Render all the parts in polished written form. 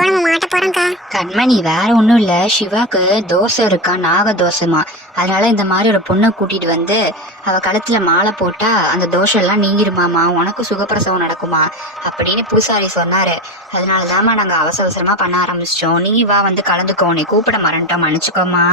இப்போ நம்ம மாட்ட போறோம்க்கா. கண்மணி வேற ஒன்றும் இல்லை, சிவாக்கு தோசை இருக்கா, நாக தோசைமா. அதனால இந்த மாதிரி ஒரு பொண்ணை கூட்டிட்டு வந்து அவ கழுத்துல மாலை போட்டா அந்த தோஷம் எல்லாம் நீங்கிருமாமா, உனக்கு சுகப்பிரசவம் நடக்குமா அப்படின்னு பூசாரி சொன்னாரு. அதனாலதாம்மா நாங்க அவசர அவசரமா பண்ண ஆரம்பிச்சிட்டோம். நீ வா வந்து கலந்துக்கோ, நீ கூப்பிட மறந்துட்டோம், மன்னிச்சுக்கோமா.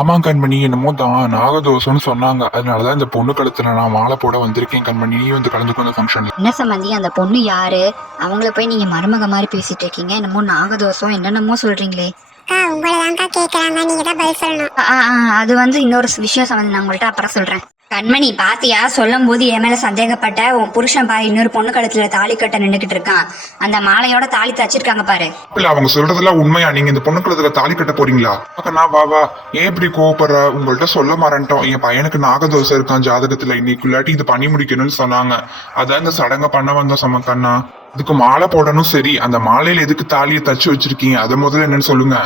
ஆமா கண்மணி, என்னமோ தான் நாகதோஷம்னு சொன்னாங்க. அதனாலதான் இந்த பொண்ணு கழுத்துல நான் மாலை போட வந்திருக்கேன் கண்மணி. நீ வந்து கலந்துக்கோ அந்த ஃபங்க்ஷன்ல. என்ன சம்பந்தி, அந்த பொண்ணு யாரு? அவங்கள போய் நீங்க மருமக மாதிரி பேசிட்டு இருக்கீங்க, என்னமோ நாகதோஷம் என்னென்னமோ சொல்றீங்களே. அக்கா உங்களை தான்க்கா கேட்கறாங்க, நீங்க தான் பதில் சொல்லணும். அது வந்து இன்னொரு விஷயம் சம்பந்தி, நான் உங்கள்கிட்ட அப்புறம் சொல்றேன். கண்மணி பாத்தியா, சொல்லும் போது என் மேல சந்தேகப்பட்ட உன் புருஷன் பாரு இன்னொரு பொண்ணு கழுத்துல தாலி கட்ட நின்றுகிட்டு இருக்கான். அந்த மாலையோட தாலி தச்சிருக்காங்க பாரு. இல்ல அவங்க சொல்றதெல்லாம் உண்மையா? நீங்க இந்த பொண்ணு கழுத்துல தாலி கட்ட போறீங்களா? அக்கா வா வா, ஏன் இப்படி கோவப்படுற? உங்கள்ட்ட சொல்ல மறந்துட்டோம், என் பையனுக்கு நாகதோஷம் இருக்கான் ஜாதகத்துல. இன்னைக்குள்ளாட்டி இது பண்ணி முடிக்கணும்னு சொன்னாங்க. அதான் இந்த சடங்கை பண்ண வந்தோம் சமக்கண்ணா. இதுக்கு மாலை போடணும் சரி, அந்த மாலையில எதுக்கு தாலியை தச்சு வச்சிருக்கீங்க அதை முதல்ல என்னன்னு சொல்லுங்க.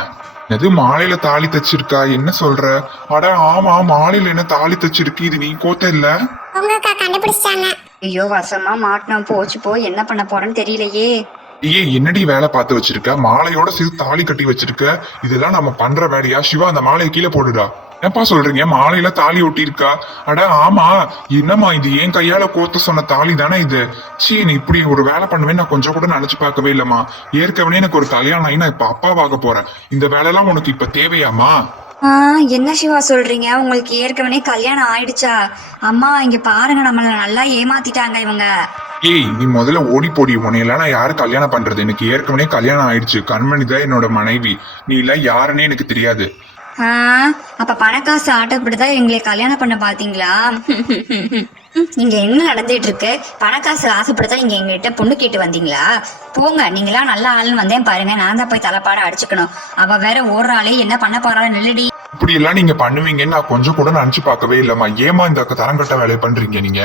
எது மாலையில தாலி தச்சிருக்கா? என்ன சொல்ற? அட ஆமா, மாலையில என்ன தாலி தச்சிருக்கு? இது நீ கோத்த இல்ல? உங்கக்கா கண்டுபிடிச்சிட்டாங்க. ஐயோ வசமா மாட்டினோம், போச்சு போ, என்ன பண்ண போறேன்னு தெரியலையே. என்னடி வேலை பார்த்து வச்சிருக்க? மாலையோட சேர்த்து தாலி கட்டி வச்சிருக்க. இதெல்லாம் நம்ம பண்ற வேலையா? சிவா அந்த மாலையை கீழே போடுடா. என்னப்பா சொல்றீங்க? மாலையில தாலி ஒட்டி இருக்கா? அட ஆமா. என்னம்மா இது? என் கையால கோத்த சொன்ன தாலி தானே இது? சீ, நீ இப்படி ஒரு வேலை பண்ணுவேன்னு நான் கொஞ்சம் கூட நினைச்சு பார்க்கவே இல்லம்மா. ஏற்கனவே எனக்கு ஒரு கல்யாணம் ஆகி நான் இப்ப அப்பாவாக போறேன். இந்த வேலைலாம் உனக்கு இப்ப தேவையாமா? என்ன சிவா சொல்றீங்க? உங்களுக்கு ஏற்கனவே கல்யாணம் ஆயிடுச்சா? அம்மா இங்க பாருங்க, நம்மள நல்லா ஏமாத்திட்டாங்க இவங்க. நீ முதல்ல ஓடி போடி. உன்னையெல்லாம் நான் யாரு கல்யாணம் பண்றது? எனக்கு ஏற்கனவே கல்யாணம் ஆயிடுச்சு. கண்மணி தான் என்னோட மனைவி. நீ இல்ல யாருன்னே எனக்கு தெரியாது. அப்ப பணக்காசு ஆட்டப்பட்டுதான் எங்களை கல்யாணம் பண்ண பாத்தீங்களா? இங்க என்ன நடந்துட்டு இருக்கு? பணக்காசு ஆசைப்படுத்தா நீங்க எங்ககிட்ட பொண்ணு கேட்டு வந்தீங்களா? போங்க, நீங்களாம் நல்ல ஆளுன்னு வந்தேன் பாருங்க, நான் தான் போய் தலைப்பாட அடிச்சுக்கணும். அவ வேற ஓடுறாளே, என்ன பண்ண போறாள் நில்லடி. இப்படி எல்லாம் நீங்க பண்ணுவீங்கன்னு நான் கொஞ்சம் கூட நினைச்சு பார்க்கவே இல்லம்மா. ஏமா இந்த தரங்கட்ட வேலையை பண்றீங்க நீங்க?